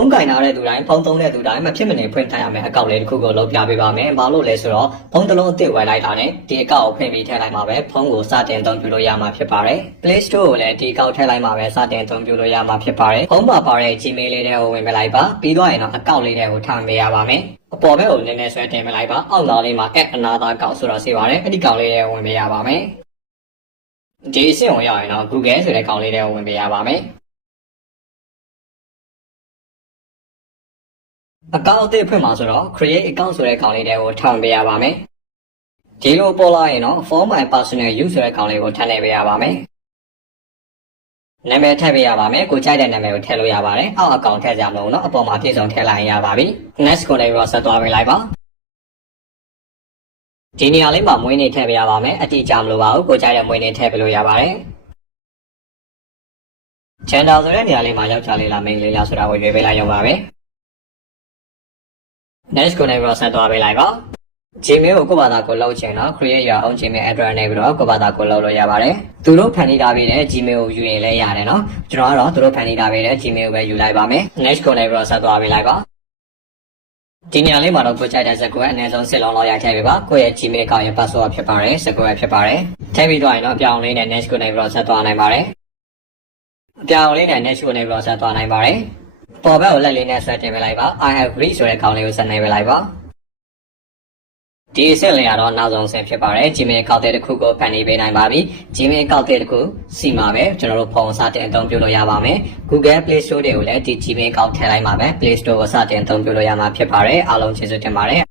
ုန်းကင်ထားတဲ့သူတိုင်းဖုန်းသုံးတဲ့သူတိုင်းမဖြစ်မနေဖွင့်ထားရမယ်အကောင့်လေးတစ်ခုကိုလုပ်ပြပေးပါမယ်။ဘာလို့လဲဆိုတော့ဖုန်းတစ်လုံးအသစ်ဝယ်လိုက်တာနဲ့ဒီအကောင့်ကိုဖွင့်ပြီးထည့်လိုက်မှာပဲဖုန်းကိုစတင်အသုံးပြုလို့ရမှာဖြစ်ပါတယ်။ Play Store ကိုလည်းဒီအကောင့်ထည့်လိုက်မှာပဲစတင်အသုံးပြုလို့ရမှာဖြစ်ပါတယ်။ဖုန်းမှာပါတဲ့ Gmail လေးတွေကိုဝင်ပြလိုက်ပါ။ပြီးတော့ရင်တော့အကောင့်လေးတွေကိုထားပေးရပါမယ်။အပေါ်ဘက်ကိုနည်းနည်းဆွဲတင်ပြလိုက်ပါ။အောက်သားလေးမှာ Add Another Account ဆိုတော့ရှိပါတယ်။အဲ့ဒီကောင်လေးတွေကိုဝင်ပြရပါမယ်။ဒီအဆင့်ကိုရောက်ရင်တော့ Google ဆိုတဲ့ကောင်လေးတွေကိုဝင်ပြရပါမယ်။အကောင့်အသစ်ဖွင့်မှာဆိုတော့ create account ဆိုတဲ့ကောင်လေးတွေကိုထောင်ပေးရပါမယ်။ဒီလိုပေါ်လာရင်တော့ for my personal use ဆိုတဲ့ကောင်လေးကိုထည့်ပေးရပါမယ်။နာမည်ထည့်ပေးရပါမယ်။ကိုကြိုက်တဲ့နာမည်ကိုထည့်လို့ရပါတယ်။အောက်အကောင့်ထည့်ကြမလို့နော်အပေါ်မှာပြည့်စုံထည့်လိုက်ရပါပြီ။ next ကိုလည်းဆက်သွားပေးလိုက်ပါ။ဒီနေရာလေးမှာမွေးနေ့ထည့်ပေးရပါမယ်။အတိအကျမလို့ပါဘူး။ကိုကြိုက်တဲ့မွေးနေ့ထည့်ပေးလို့ရပါတယ်။ gender ဆိုတဲ့နေရာလေးမှာယောက်ျားလေးလားမိန်းကလေးလားဆိုတာကိုရွေးပေးလိုက်ရုံပါပဲ။ next ကိုလည်းဆက်သွားပေးလိုက်ပါ Gmail ကိုကိုယ့်ဘာသာကိုလုပ်ချင်တော့ create your own Gmail address နဲ့ပြီးတော့ကိုယ့်ဘာသာကိုလုပ်လို့ရပါတယ်သူတို့ဖန်တီးထားပေးတဲ့ Gmail ကိုယူရင်လည်းရတယ်နော်ကျွန်တော်ကတော့သူတို့ဖန်တီးထားပေးတဲ့ Gmail ကိုပဲယူလိုက်ပါမယ် next ကိုလည်းဆက်သွားပေးလိုက်ပါဒီနေရာလေးမှာတော့ကိုကြိုက်တဲ့စကွဲအနည်းဆုံး10လုံးလောက်ရိုက်ထည့်ပေးပါကိုယ့်ရဲ့ Gmail account ရဲ့ password ဖြစ်ပါတယ်စကွဲဖြစ်ပါတယ်ထည့်ပြီးတော့ရင်တော့အပြောင်းလေးနဲ့ next ကိုလည်းဆက်သွားနိုင်ပါတယ်အပြောင်းလေးနဲ့ next ကိုလည်းဆက်သွားနိုင်ပါတယ်ပေါ်ဘက်ကိုလက်လေးနဲ့ဆက်တင်ပေးလိုက်ပါ I agree ဆိုတဲ့ခေါင်းလေးကိုဆက်နေပေးလိုက်ပါဒီအဆင့်လေးကတော့နောက်ဆုံးအဆင့်ဖြစ်ပါတယ် Gmail account တစ်ခုကိုဖန်တီးပေးနိုင်ပါပြီ Gmail account တစ်ခုစီမှာပဲကျွန်တော်တို့ဖုန်းစတင်အသုံးပြုလို့ရပါမယ် Google Play Store တွေကိုလည်းဒီ Gmail account ထည့်လိုက်မှာပဲ Play Store ကိုစတင်အသုံးပြုလို့ရမှာဖြစ်ပါတယ်အားလုံးကျေးဇူးတင်ပါတယ်